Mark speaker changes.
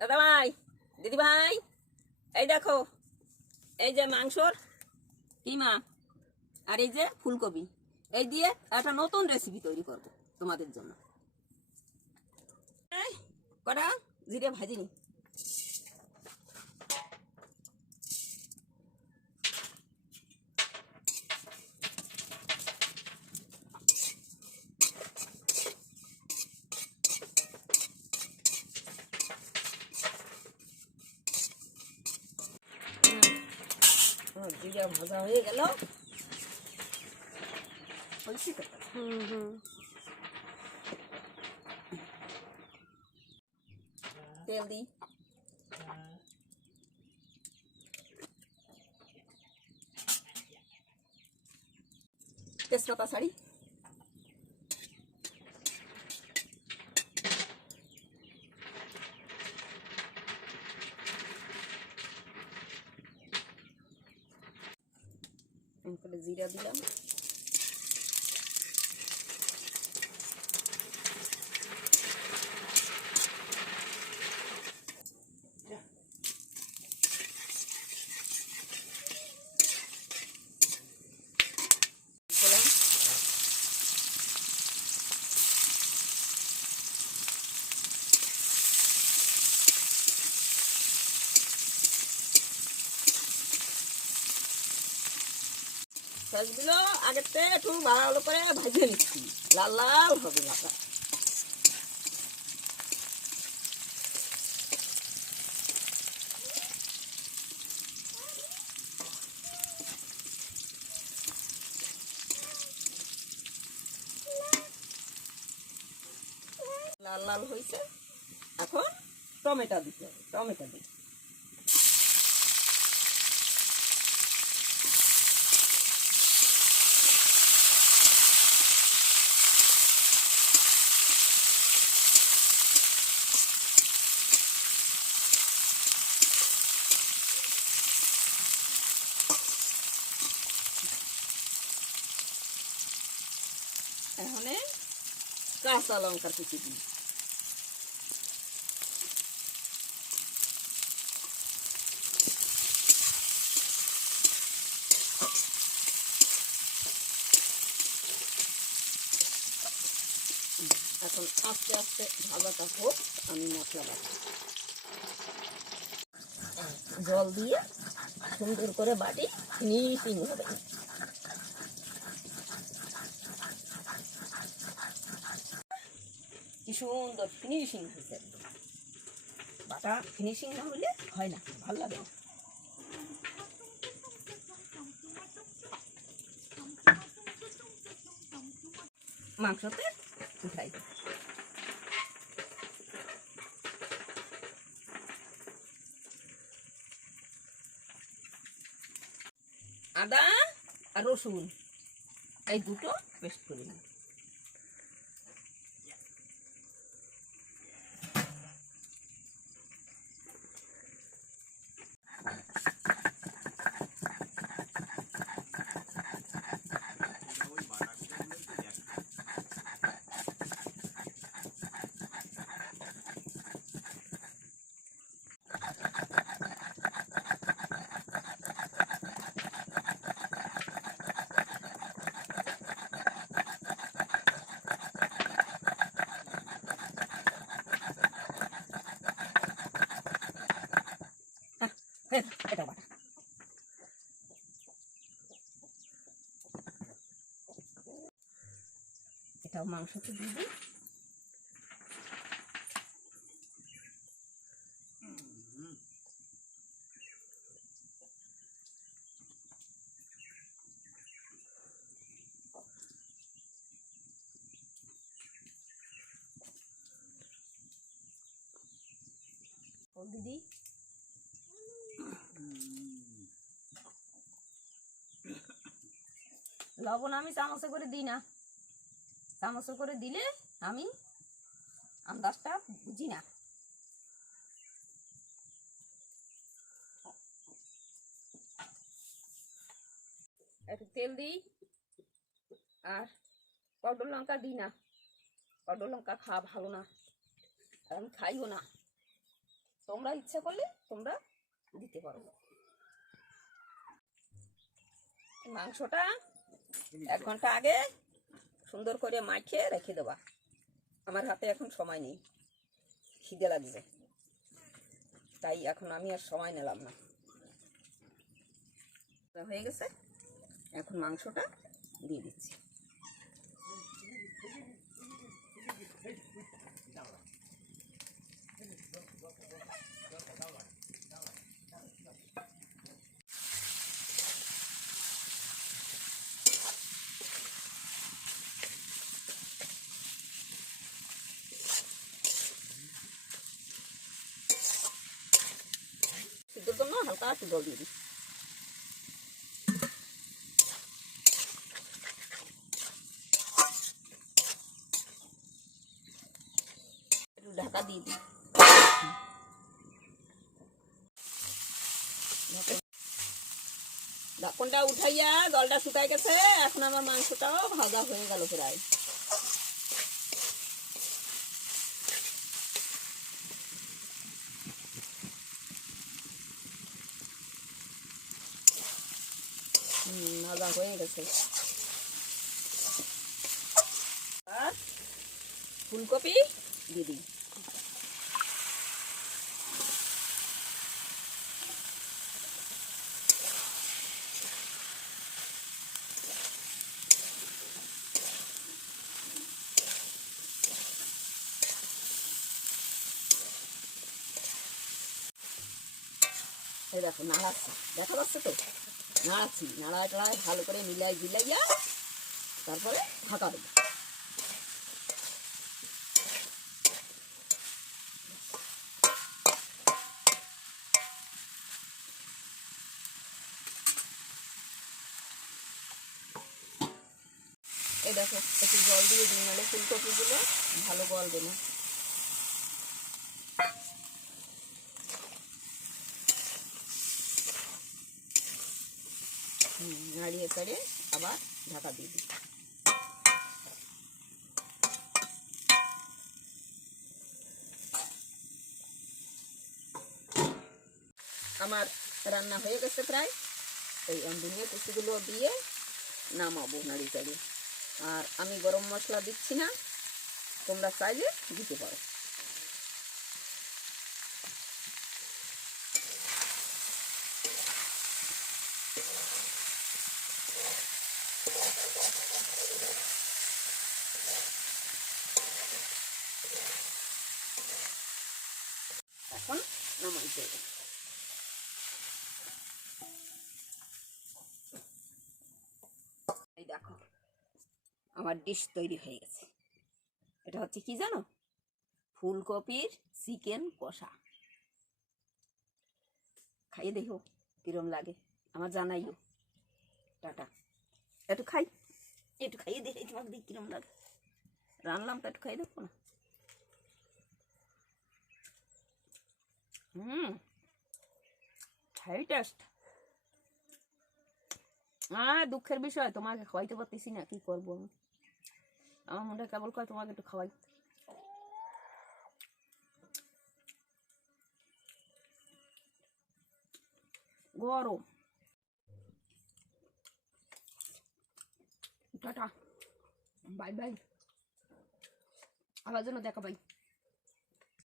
Speaker 1: দাদা ভাই দিদি ভাই এই দেখো, এই যে মাংসর কিমা আর এই যে ফুলকপি, এই দিয়ে একটা নতুন রেসিপি তৈরি করব তোমাদের জন্য। কটা জিরে ভাজিনি। জিরে ভাজা হয়ে গেল। বলছি তো।
Speaker 2: হুম হুম।
Speaker 1: তেল দিই। তেজপাতা শাড়ি দিলাম পেঁয়াজগুলো আগের থেকে একটু ভালো করে ভাজে নিচ্ছি। লাল লাল হবে লাটা লাল লাল হয়েছে। এখন টমেটো দিতে হবে, টমেটো দিই এখানে কাঁচা লঙ্কার কুচি দিই। এখন আস্তে আস্তে ভাজাটা হোক, আমি মশলা বাটি জল দিয়ে সুন্দর করে বাটি ফিনিশিং হবে। কি সুন্দর ফিনিশিং হয়েছে বাটা ফিনিশিং না হলে হয় না, ভালো লাগে মাংসতে উঠাই আদা আর রসুন, এই দুটো পেস্ট করে নিই। এটা বাটা এটাও মাংসতে দিয়ে দিই হলদি লবণ আমি চামচে করে দিই না। চামচে করে দিলে আমি আন্দাজটা বুঝি না। একটু তেল দিই আর পাউডার লঙ্কা দিই না। পাউডার লঙ্কা খাওয়া ভালো না। আর আমি খাইও না। তোমরা ইচ্ছা করলে তোমরা দিতে পারো। মাংসটা এক ঘণ্টা আগে সুন্দর করে মাখিয়ে রেখে দেবা। আমার হাতে এখন সময় নেই। খিদে লাগছে তাই এখন আমি আর সময় নিলাম না। হয়ে গেছে। এখন মাংসটা দিয়ে দিচ্ছি। সিদ্ধর জন্য দিই একটু ঢাকা দিয়ে দিই উঠাইয়া জলটা শুকাই গেছে এখন আমার মাংসটাও ভাজা হয়ে গেল প্রায় ভাজা হয়ে গেছে আর ফুলকপি দিয়ে দিই এই দেখো নাড়াচ্ছি। দেখা যাচ্ছে তো? নাড়াচ্ছি, নাড়ায় টাড়ায় ভালো করে মিলাই বিলাইয়া তারপরে ঢাকা দেবো। এই দেখো, একটু জল দিয়ে দিই নাহলে ফুলকপিগুলো ভালো গলবে না। নাড়িয়ে চাড়িয়ে আবার ঢাকা দিয়ে দিই। আমার রান্না হয়ে গেছে প্রায়। এই ধনিয়া কুচিগুলো দিয়ে নামাবো নাড়ি চাড়িয়ে আর আমি গরম মশলা দিচ্ছি না, তোমরা চাইলে দিতে পারো। এখন নামাই দেবো। এই দেখো, আমার ডিশ তৈরি হয়ে গেছে। এটা হচ্ছে কি জানো? ফুলকপির চিকেন কষা। খাইয়ে দেখো, কিরম লাগে। আমার জানাইও। টাটা। একটু খাই। একটু খাইয়ে দেখে তোমাকে দেখি কিরম লাগে। রান্নাম তো একটু খাইয়ে দেখো না। হুম। হাই টেস্ট আর দুঃখের বিষয়, তোমাকে খাওয়াইতে পারতেছি না, কি করব আমি? আমার মনটা কেবল কয়, তোমাকে একটু খাওয়াই। গরম। টাটা। Bye bye. আবার জন্য দেখা পাই।